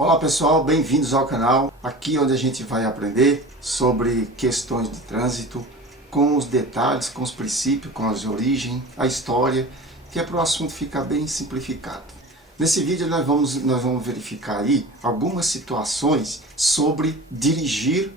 Olá pessoal, bem-vindos ao canal, aqui onde a gente vai aprender sobre questões de trânsito, com os detalhes, com os princípios, com as origens, a história, que é para o assunto ficar bem simplificado. Nesse vídeo nós vamos verificar aí algumas situações sobre dirigir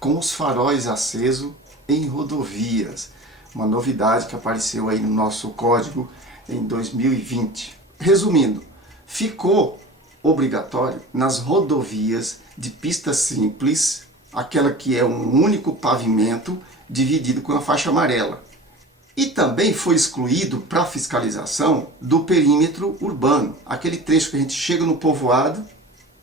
com os faróis acesos em rodovias, uma novidade que apareceu aí no nosso código em 2020. Resumindo, ficou obrigatório nas rodovias de pista simples, aquela que é um único pavimento dividido com a faixa amarela. E também foi excluído para fiscalização do perímetro urbano, aquele trecho que a gente chega no povoado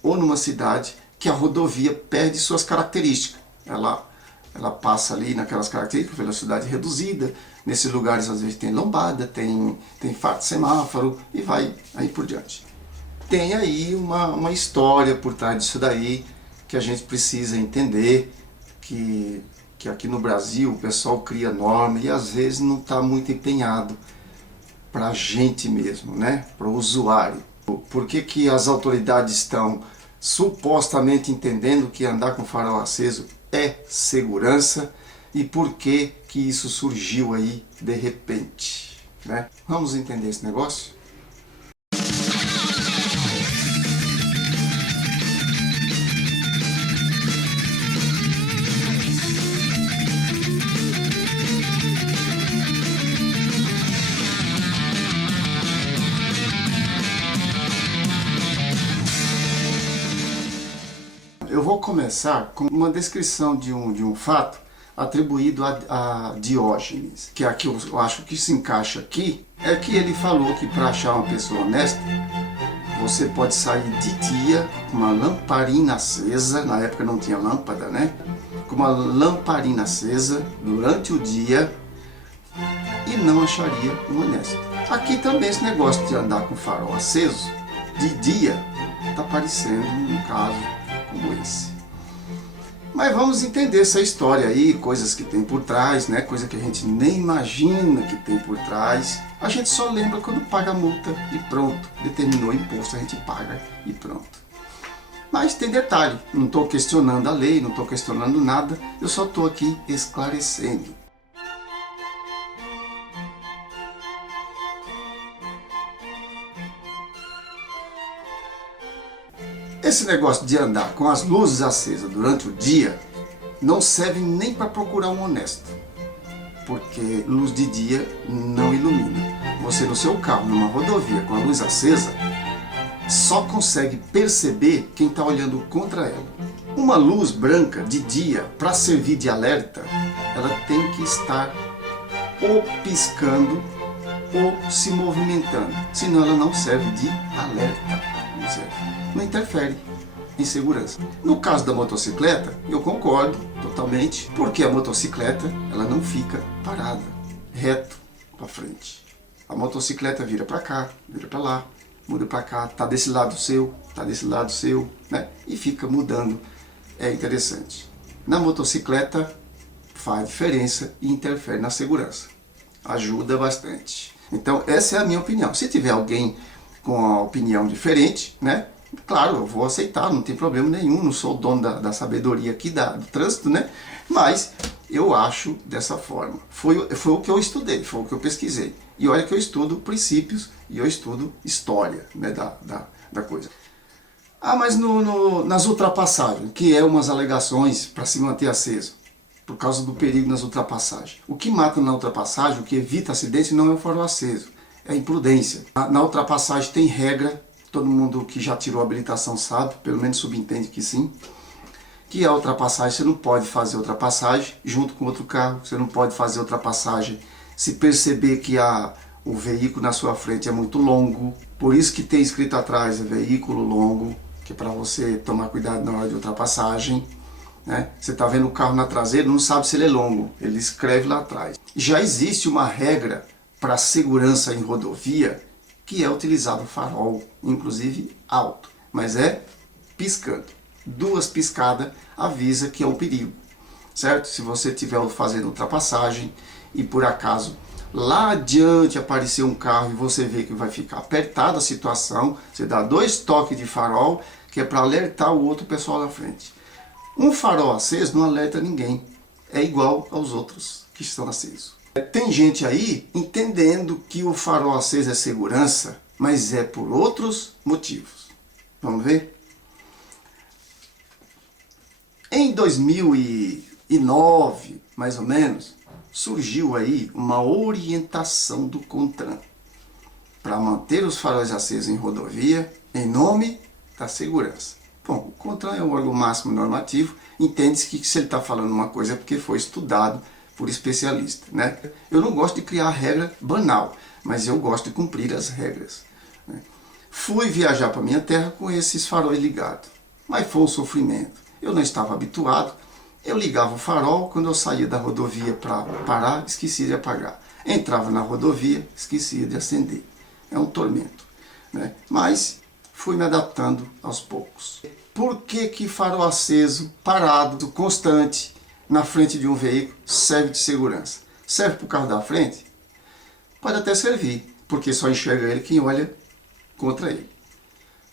ou numa cidade que a rodovia perde suas características. Ela passa ali naquelas características, velocidade reduzida, nesses lugares às vezes tem lombada, tem fardo de semáforo e vai aí por diante. Tem aí uma história por trás disso daí que a gente precisa entender, que aqui no Brasil o pessoal cria norma e às vezes não está muito empenhado para a gente mesmo, né? Para o usuário. Por que as autoridades estão supostamente entendendo que andar com farol aceso é segurança e por que isso surgiu aí de repente, né? Vamos entender esse negócio? Eu vou começar com uma descrição de um fato atribuído a Diógenes, que aqui eu acho que se encaixa aqui, é que ele falou que para achar uma pessoa honesta, você pode sair de dia com uma lamparina acesa, na época não tinha lâmpada, né? Com uma lamparina acesa durante o dia e não acharia um honesto. Aqui também esse negócio de andar com farol aceso, de dia, está parecendo um caso como esse. Mas vamos entender essa história aí, coisas que tem por trás, né? Coisa que a gente nem imagina que tem por trás. A gente só lembra quando paga a multa e pronto, determinou o imposto, a gente paga e pronto. Mas tem detalhe, não estou questionando a lei, não estou questionando nada, eu só estou aqui esclarecendo. Esse negócio de andar com as luzes acesas durante o dia não serve nem para procurar um honesto, porque luz de dia não ilumina. Você no seu carro, numa rodovia com a luz acesa, só consegue perceber quem está olhando contra ela. Uma luz branca de dia, para servir de alerta, ela tem que estar ou piscando ou se movimentando, senão ela não serve de alerta. Não interfere em segurança. No caso da motocicleta, eu concordo totalmente, porque a motocicleta ela não fica parada, reto para frente. A motocicleta vira para cá, vira para lá, muda para cá, tá desse lado seu, tá desse lado seu, né? E fica mudando. É interessante. Na motocicleta faz diferença e interfere na segurança. Ajuda bastante. Então essa é a minha opinião. Se tiver alguém com a opinião diferente, né? Claro, eu vou aceitar, não tem problema nenhum, não sou o dono da sabedoria aqui do trânsito, né? Mas eu acho dessa forma. Foi o que eu estudei, foi o que eu pesquisei. E olha que eu estudo princípios e eu estudo história, né, da coisa. Ah, mas nas ultrapassagens, que é umas alegações para se manter aceso, por causa do perigo nas ultrapassagens. O que mata na ultrapassagem, o que evita acidente não é o farol aceso, é a imprudência. Na ultrapassagem tem regra, todo mundo que já tirou a habilitação sabe, pelo menos subentende que sim, que a ultrapassagem, você não pode fazer ultrapassagem junto com outro carro, você não pode fazer ultrapassagem se perceber que o veículo na sua frente é muito longo, por isso que tem escrito atrás, veículo longo, que é para você tomar cuidado na hora de ultrapassagem, né? Você está vendo o carro na traseira, não sabe se ele é longo, ele escreve lá atrás. Já existe uma regra para segurança em rodovia, que é utilizado o farol, inclusive alto, mas é piscando. 2 piscadas avisa que é um perigo, certo? Se você estiver fazendo ultrapassagem e por acaso lá adiante aparecer um carro e você vê que vai ficar apertada a situação, você dá 2 toques de farol que é para alertar o outro pessoal na frente. Um farol aceso não alerta ninguém, é igual aos outros que estão acesos. Tem gente aí entendendo que o farol aceso é segurança, mas é por outros motivos. Vamos ver? Em 2009, mais ou menos, surgiu aí uma orientação do CONTRAN para manter os faróis acesos em rodovia em nome da segurança. Bom, o CONTRAN é o órgão máximo normativo, entende-se que se ele está falando uma coisa é porque foi estudado por especialista, né? Eu não gosto de criar regra banal, mas eu gosto de cumprir as regras, né? Fui viajar para minha terra com esses faróis ligados, mas foi um sofrimento. Eu não estava habituado, eu ligava o farol, quando eu saía da rodovia para parar, esquecia de apagar. Entrava na rodovia, esquecia de acender. É um tormento, né? Mas fui me adaptando aos poucos. Por que farol aceso, parado, constante, na frente de um veículo, serve de segurança? Serve para o carro da frente? Pode até servir, porque só enxerga ele quem olha contra ele.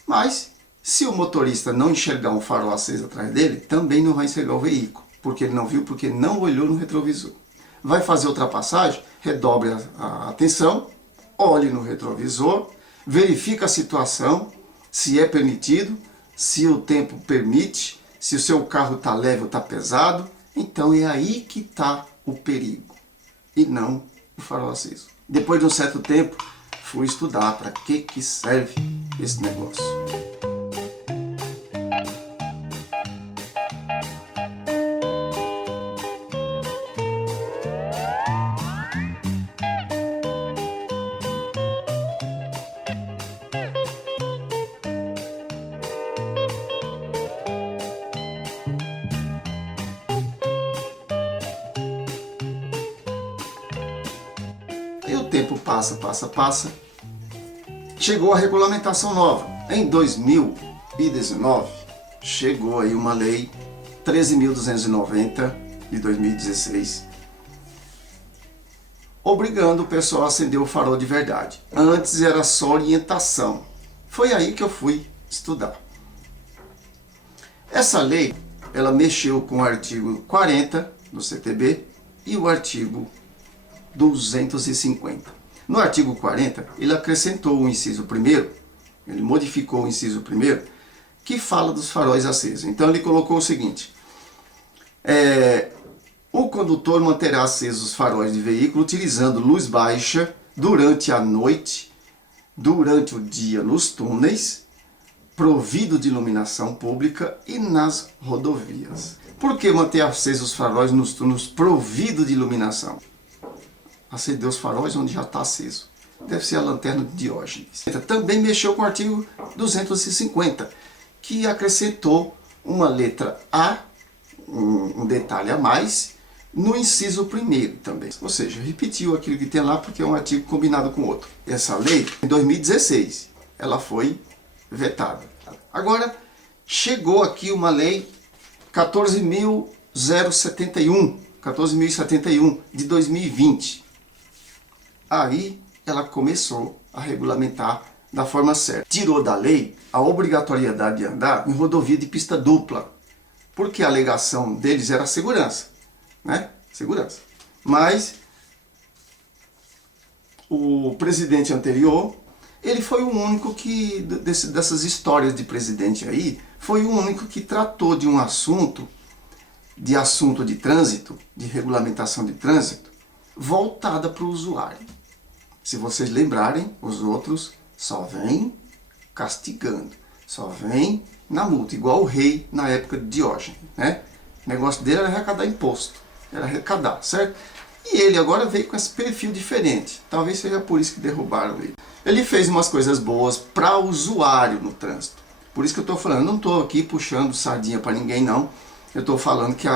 Mas, se o motorista não enxergar um farol aceso atrás dele, também não vai enxergar o veículo, porque ele não viu, porque não olhou no retrovisor. Vai fazer ultrapassagem? Redobre a atenção, olhe no retrovisor, verifica a situação, se é permitido, se o tempo permite, se o seu carro está leve ou está pesado. Então é aí que está o perigo, e não o farol aceso. Depois de um certo tempo, fui estudar para que serve esse negócio. E o tempo passa. Chegou a regulamentação nova. Em 2019, chegou aí uma lei 13.290 de 2016, obrigando o pessoal a acender o farol de verdade. Antes era só orientação. Foi aí que eu fui estudar. Essa lei, ela mexeu com o artigo 40 do CTB e o artigo 250. No artigo 40, ele acrescentou o inciso 1º, ele modificou o inciso 1º, que fala dos faróis acesos. Então ele colocou o seguinte: o condutor manterá acesos os faróis de veículo utilizando luz baixa durante a noite, durante o dia nos túneis, provido de iluminação pública e nas rodovias. Por que manter acesos os faróis nos túneis provido de iluminação? Acender os faróis onde já está aceso. Deve ser a lanterna de Diógenes. Também mexeu com o artigo 250, que acrescentou uma letra A, um detalhe a mais, no inciso 1º também. Ou seja, repetiu aquilo que tem lá porque é um artigo combinado com outro. Essa lei, em 2016, ela foi vetada. Agora, chegou aqui uma lei 14.071 de 2020. Aí ela começou a regulamentar da forma certa. Tirou da lei a obrigatoriedade de andar em rodovia de pista dupla, porque a alegação deles era segurança, né? Segurança. Mas o presidente anterior, ele foi o único que, dessas histórias de presidente aí, foi o único que tratou de um assunto de trânsito, de regulamentação de trânsito, voltada para o usuário. Se vocês lembrarem, os outros só vêm castigando, só vêm na multa, igual o rei na época de Diógenes, né? O negócio dele era arrecadar imposto, era arrecadar, certo? E ele agora veio com esse perfil diferente, talvez seja por isso que derrubaram ele. Ele fez umas coisas boas para o usuário no trânsito, por isso que eu estou falando, não estou aqui puxando sardinha para ninguém não, eu estou falando que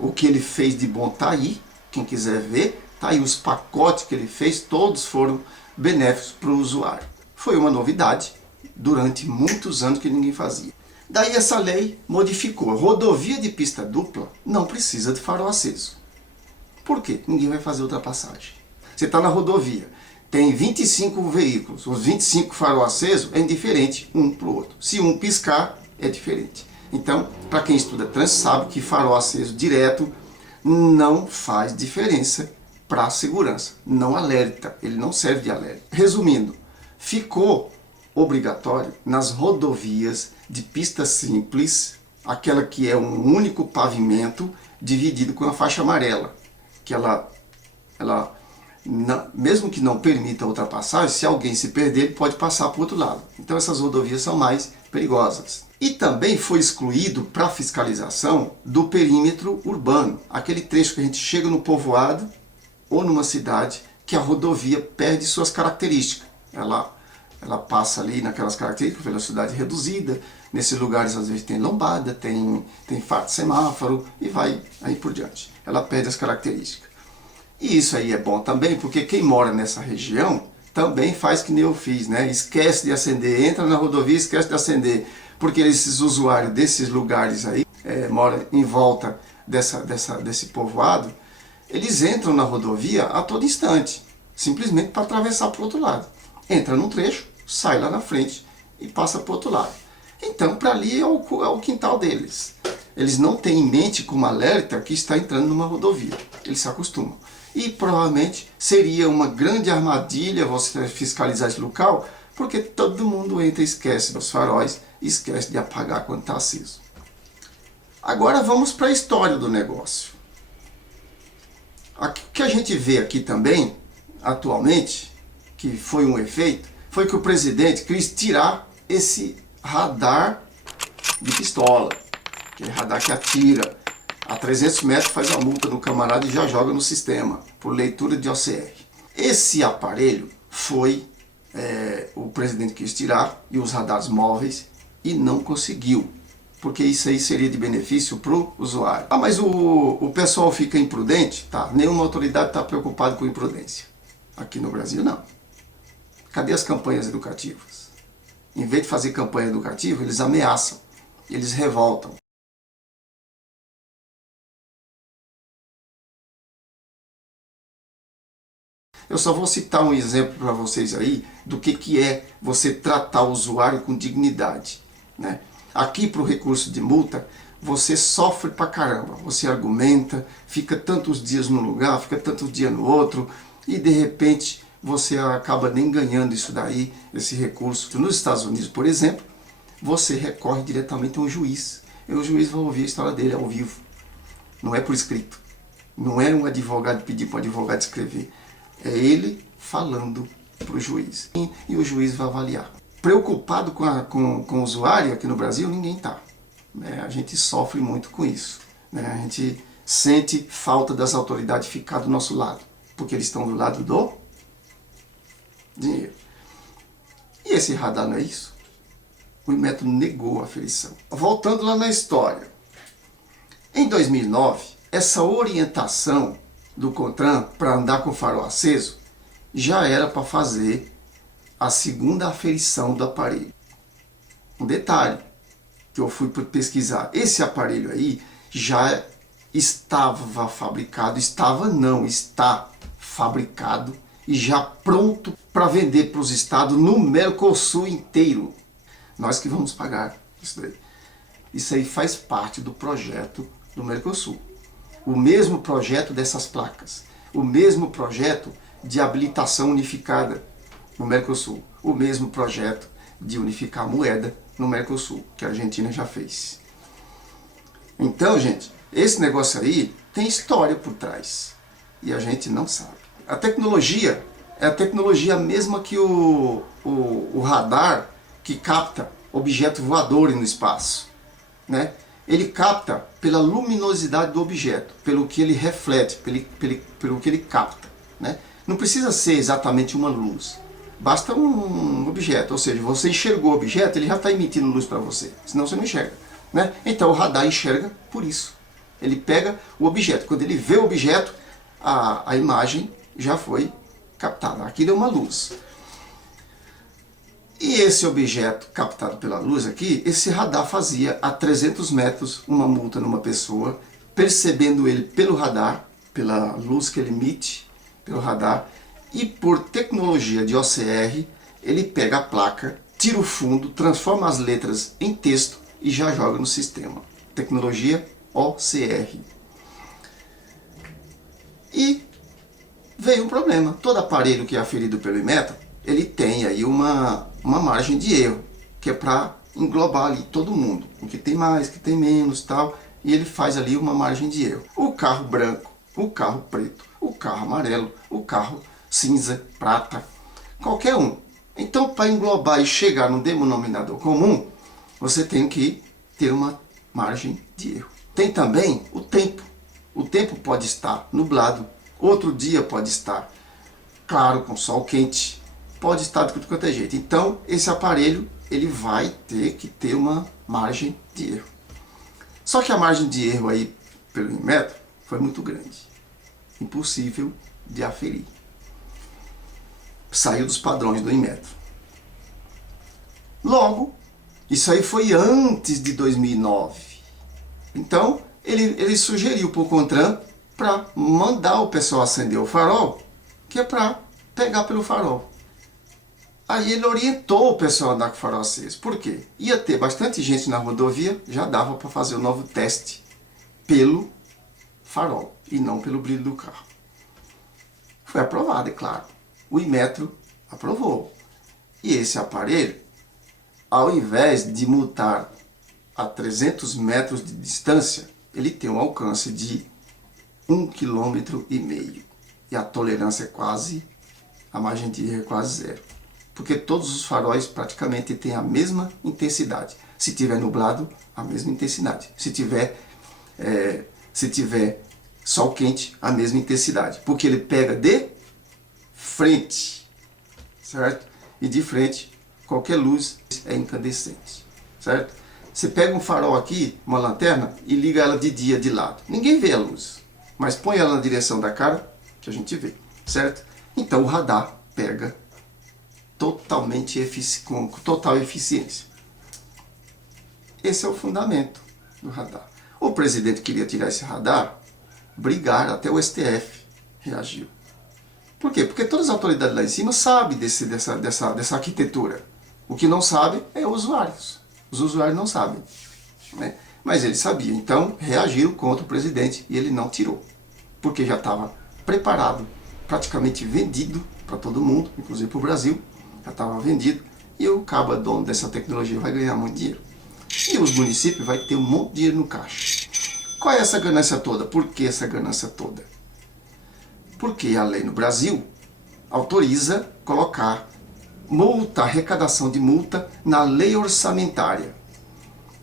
o que ele fez de bom está aí, quem quiser ver, tá aí os pacotes que ele fez, todos foram benéficos para o usuário. Foi uma novidade, durante muitos anos que ninguém fazia. Daí essa lei modificou. Rodovia de pista dupla não precisa de farol aceso. Por quê? Ninguém vai fazer ultrapassagem. Você está na rodovia, tem 25 veículos, os 25 farol acesos é indiferente um para o outro. Se um piscar, é diferente. Então, para quem estuda trânsito sabe que farol aceso direto não faz diferença para a segurança, não alerta, ele não serve de alerta. Resumindo, ficou obrigatório nas rodovias de pista simples, aquela que é um único pavimento dividido com a faixa amarela, que ela mesmo que não permita a ultrapassagem, se alguém se perder, ele pode passar para o outro lado. Então essas rodovias são mais perigosas. E também foi excluído para fiscalização do perímetro urbano, aquele trecho que a gente chega no povoado ou numa cidade que a rodovia perde suas características. Ela passa ali naquelas características, velocidade reduzida, nesses lugares às vezes tem lombada, tem fardo de semáforo e vai aí por diante. Ela perde as características. E isso aí é bom também, porque quem mora nessa região também faz que nem eu fiz, né? Esquece de acender, entra na rodovia e esquece de acender. Porque esses usuários desses lugares aí, moram em volta desse povoado, eles entram na rodovia a todo instante, simplesmente para atravessar para o outro lado. Entra num trecho, sai lá na frente e passa para o outro lado. Então, para ali é o quintal deles. Eles não têm em mente como alerta que está entrando numa rodovia. Eles se acostumam. E provavelmente seria uma grande armadilha você fiscalizar esse local, porque todo mundo entra e esquece dos faróis e esquece de apagar quando está aceso. Agora vamos para a história do negócio. O que a gente vê aqui também, atualmente, que foi um efeito, foi que o presidente quis tirar esse radar de pistola, aquele radar que atira. A 300 metros faz a multa no camarada e já joga no sistema, por leitura de OCR. Esse aparelho foi, o presidente quis tirar, e os radares móveis, e não conseguiu, porque isso aí seria de benefício para o usuário. Ah, mas o pessoal fica imprudente? Tá, nenhuma autoridade está preocupada com imprudência. Aqui no Brasil, não. Cadê as campanhas educativas? Em vez de fazer campanha educativa, eles ameaçam, eles revoltam. Eu só vou citar um exemplo para vocês aí do que é você tratar o usuário com dignidade, né? Aqui para o recurso de multa, você sofre pra caramba, você argumenta, fica tantos dias num lugar, fica tantos dias no outro, e de repente você acaba nem ganhando isso daí, esse recurso. Nos Estados Unidos, por exemplo, você recorre diretamente a um juiz, e o juiz vai ouvir a história dele ao vivo, não é por escrito, não é um advogado pedir para o advogado escrever. É ele falando para o juiz. E o juiz vai avaliar. Preocupado com o usuário aqui no Brasil, ninguém está. A gente sofre muito com isso. A gente sente falta das autoridades ficar do nosso lado. Porque eles estão do lado do dinheiro. E esse radar não é isso? O Inmetro negou a aferição. Voltando lá na história. Em 2009, essa orientação do CONTRAN para andar com o farol aceso, já era para fazer a segunda aferição do aparelho. Um detalhe que eu fui pesquisar, esse aparelho aí já estava fabricado, está fabricado e já pronto para vender para os estados no Mercosul inteiro. Nós que vamos pagar isso daí. Isso aí faz parte do projeto do Mercosul. O mesmo projeto dessas placas, o mesmo projeto de habilitação unificada no Mercosul, o mesmo projeto de unificar a moeda no Mercosul, que a Argentina já fez. Então, gente, esse negócio aí tem história por trás e a gente não sabe. A tecnologia é a tecnologia mesma que o radar que capta objetos voadores no espaço, né? Ele capta pela luminosidade do objeto, pelo que ele reflete, pelo que ele capta, né? Não precisa ser exatamente uma luz, basta um objeto, ou seja, você enxergou o objeto, ele já está emitindo luz para você, senão você não enxerga, né? Então o radar enxerga por isso. Ele pega o objeto, quando ele vê o objeto, a imagem já foi captada, aquilo é uma luz. E esse objeto captado pela luz aqui, esse radar fazia a 300 metros uma multa numa pessoa, percebendo ele pelo radar, pela luz que ele emite, pelo radar, e por tecnologia de OCR, ele pega a placa, tira o fundo, transforma as letras em texto e já joga no sistema. Tecnologia OCR. E veio um problema. Todo aparelho que é aferido pelo Inmetro, ele tem aí uma margem de erro, que é para englobar ali todo mundo. O que tem mais, o que tem menos tal. E ele faz ali uma margem de erro. O carro branco, o carro preto, o carro amarelo, o carro cinza, prata, qualquer um. Então, para englobar e chegar no denominador comum, você tem que ter uma margem de erro. Tem também o tempo. O tempo pode estar nublado, outro dia pode estar claro, com sol quente, pode estar de tudo quanto é jeito. Então, esse aparelho ele vai ter que ter uma margem de erro. Só que a margem de erro aí pelo Inmetro foi muito grande. Impossível de aferir. Saiu dos padrões do Inmetro. Logo, isso aí foi antes de 2009. Então, ele sugeriu para o CONTRAN para mandar o pessoal acender o farol, que é para pegar pelo farol. Aí ele orientou o pessoal a andar com o farol aceso. Por quê? Ia ter bastante gente na rodovia, já dava para fazer o novo teste pelo farol e não pelo brilho do carro. Foi aprovado, é claro. O Inmetro aprovou. E esse aparelho, ao invés de multar a 300 metros de distância, ele tem um alcance de 1,5 km. E a tolerância é quase, a margem de erro é quase zero. Porque todos os faróis praticamente têm a mesma intensidade. Se tiver nublado, a mesma intensidade. Se tiver sol quente, a mesma intensidade. Porque ele pega de frente, certo? E de frente, qualquer luz é incandescente, certo? Você pega um farol aqui, uma lanterna, e liga ela de dia de lado. Ninguém vê a luz, mas põe ela na direção da cara, que a gente vê, certo? Então o radar pega totalmente com total eficiência. Esse é o fundamento do radar. O presidente queria tirar esse radar, brigaram, até o STF reagiu. Por quê? Porque todas as autoridades lá em cima sabem dessa arquitetura. O que não sabe é os usuários. Os usuários não sabem, né? Mas eles sabiam. Então reagiram contra o presidente e ele não tirou. Porque já estava preparado, praticamente vendido para todo mundo, inclusive para o Brasil. Já estava vendido. E o cabo dono dessa tecnologia vai ganhar muito dinheiro. E os municípios vão ter um monte de dinheiro no caixa. Qual é essa ganância toda? Por que essa ganância toda? Porque a lei no Brasil autoriza colocar multa, arrecadação de multa na lei orçamentária.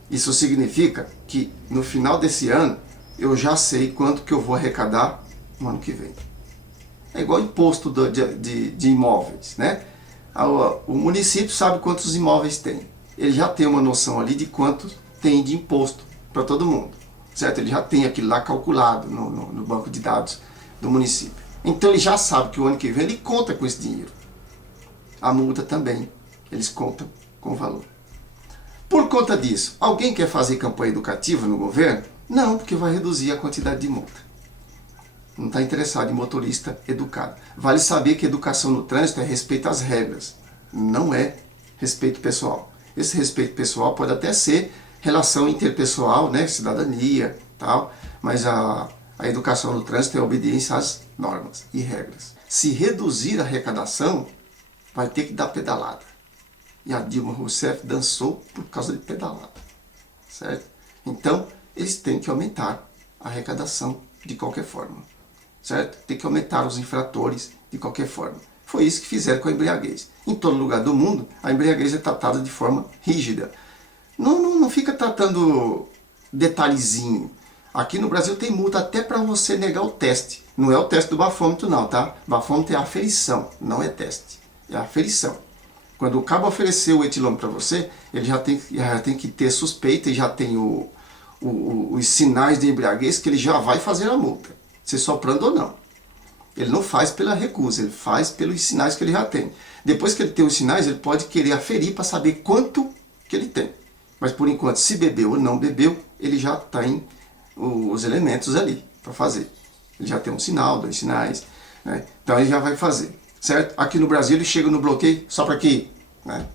Isso significa que no final desse ano eu já sei quanto que eu vou arrecadar no ano que vem. É igual imposto de imóveis, né? O município sabe quantos imóveis tem. Ele já tem uma noção ali de quanto tem de imposto para todo mundo, certo? Ele já tem aquilo lá calculado no banco de dados do município. Então ele já sabe que o ano que vem ele conta com esse dinheiro. A multa também, eles contam com o valor. Por conta disso, alguém quer fazer campanha educativa no governo? Não, porque vai reduzir a quantidade de multa. Não está interessado em motorista educado. Vale saber que educação no trânsito é respeito às regras, não é respeito pessoal. Esse respeito pessoal pode até ser relação interpessoal, né, cidadania, tal, mas a educação no trânsito é obediência às normas e regras. Se reduzir a arrecadação, vai ter que dar pedalada. E a Dilma Rousseff dançou por causa de pedalada, certo? Então, eles têm que aumentar a arrecadação de qualquer forma, certo? Tem que aumentar os infratores de qualquer forma. Foi isso que fizeram com a embriaguez. Em todo lugar do mundo, a embriaguez é tratada de forma rígida. Não fica tratando detalhezinho. Aqui no Brasil tem multa até para você negar o teste. Não é o teste do bafômetro não, tá? Bafômetro é aferição, não é teste. É aferição. Quando o cabo oferecer o etilômetro para você, ele já tem que ter suspeita e já tem os sinais de embriaguez que ele já vai fazer a multa. Se soprando ou não. Ele não faz pela recusa, ele faz pelos sinais que ele já tem. Depois que ele tem os sinais, ele pode querer aferir para saber quanto que ele tem. Mas por enquanto, se bebeu ou não bebeu, ele já tem os elementos ali para fazer. Ele já tem um sinal, 2 sinais, né? Então ele já vai fazer, certo? Aqui no Brasil ele chega no bloqueio, só para quê? Né?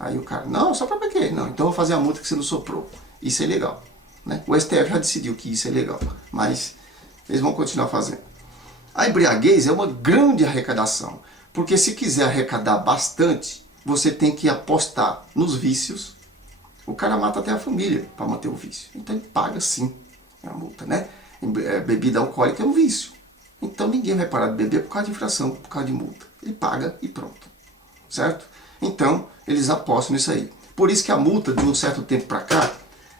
Aí o cara, não, só para quê? Não, então eu vou fazer a multa que você não soprou. isso é ilegal, né? O STF já decidiu que isso é legal, mas eles vão continuar fazendo. A embriaguez é uma grande arrecadação, porque se quiser arrecadar bastante, você tem que apostar nos vícios. O cara mata até a família para manter o vício, então ele paga sim a multa, né? Bebida alcoólica é um vício, então ninguém vai parar de beber por causa de infração, por causa de multa. Ele paga e pronto, certo? Então eles apostam nisso aí. Por isso que a multa de um certo tempo para cá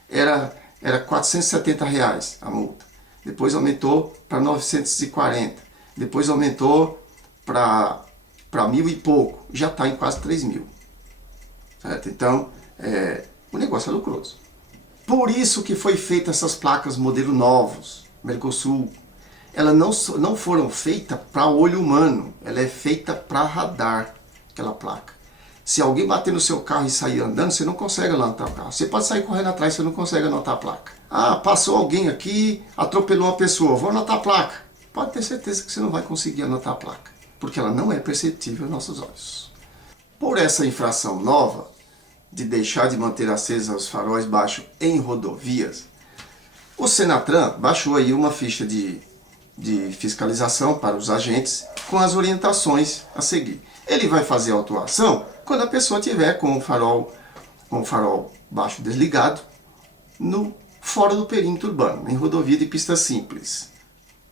era R$470 a multa. Depois aumentou para 940. Depois aumentou para 1.000 e pouco. Já está em quase 3.000. Certo? Então, o negócio é lucroso. Por isso que foi feita essas placas modelo novos, Mercosul. Elas não foram feitas para olho humano. Ela é feita para radar, aquela placa. Se alguém bater no seu carro e sair andando, você não consegue anotar o carro. Você pode sair correndo atrás, você não consegue anotar a placa. Ah, passou alguém aqui, atropelou uma pessoa, vou anotar a placa. Pode ter certeza que você não vai conseguir anotar a placa, porque ela não é perceptível aos nossos olhos. Por essa infração nova, de deixar de manter acesos os faróis baixos em rodovias, o Senatran baixou aí uma ficha de fiscalização para os agentes com as orientações a seguir. Ele vai fazer a autuação quando a pessoa tiver com o farol baixo desligado fora do perímetro urbano, em rodovia de pista simples.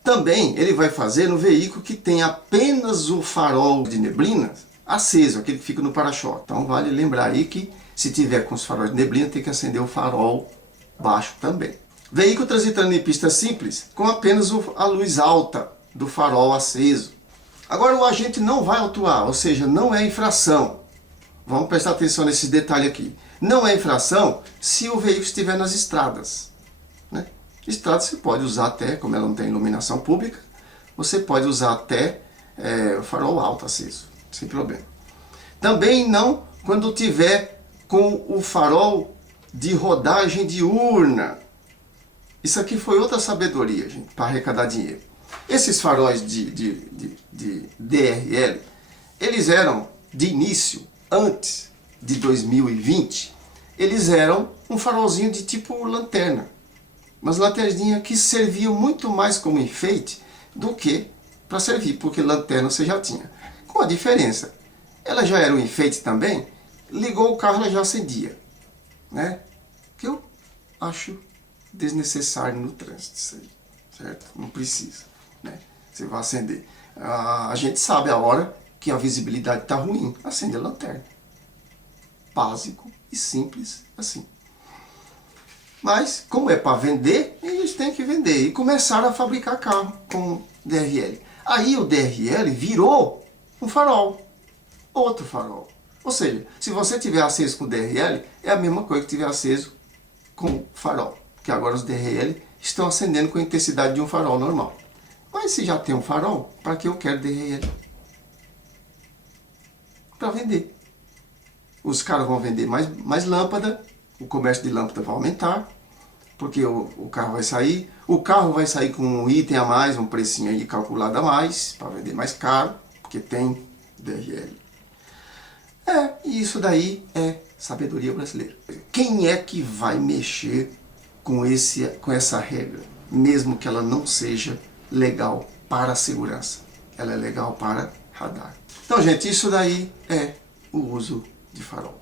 Também ele vai fazer no veículo que tem apenas o farol de neblina aceso, aquele que fica no para-choque. Então vale lembrar aí que se tiver com os faróis de neblina tem que acender o farol baixo também. Veículo transitando em pista simples com apenas a luz alta do farol aceso. Agora o agente não vai autuar, ou seja, não é infração. Vamos prestar atenção nesse detalhe aqui. Não é infração se o veículo estiver nas estradas, né? Estrada você pode usar até, como ela não tem iluminação pública, você pode usar até o farol alto aceso, sem problema. Também não quando tiver com o farol de rodagem diurna. Isso aqui foi outra sabedoria, gente, para arrecadar dinheiro. Esses faróis de DRL, eles eram, de início, antes de 2020, eles eram um farolzinho de tipo lanterna. Mas lanterninha que serviam muito mais como enfeite do que para servir, porque lanterna você já tinha. Com a diferença, ela já era um enfeite também, ligou o carro, ela já acendia, né? Que eu acho desnecessário no trânsito isso aí, certo? Não precisa, né? Você vai acender. A gente sabe a hora que a visibilidade está ruim, acende a lanterna. Básico e simples assim. Mas, como é para vender, eles têm que vender. E começaram a fabricar carro com DRL. Aí o DRL virou um farol. Outro farol. Ou seja, se você tiver aceso com DRL, é a mesma coisa que tiver aceso com farol. Porque agora os DRL estão acendendo com a intensidade de um farol normal. Mas se já tem um farol, para que eu quero DRL? Para vender. Os caras vão vender mais lâmpada, o comércio de lâmpada vai aumentar, porque o carro vai sair com um item a mais, um precinho aí calculado a mais, para vender mais caro, porque tem DRL. E isso daí é sabedoria brasileira. Quem é que vai mexer com essa regra, mesmo que ela não seja legal para a segurança? Ela é legal para radar. Então, gente, isso daí é o uso de farol.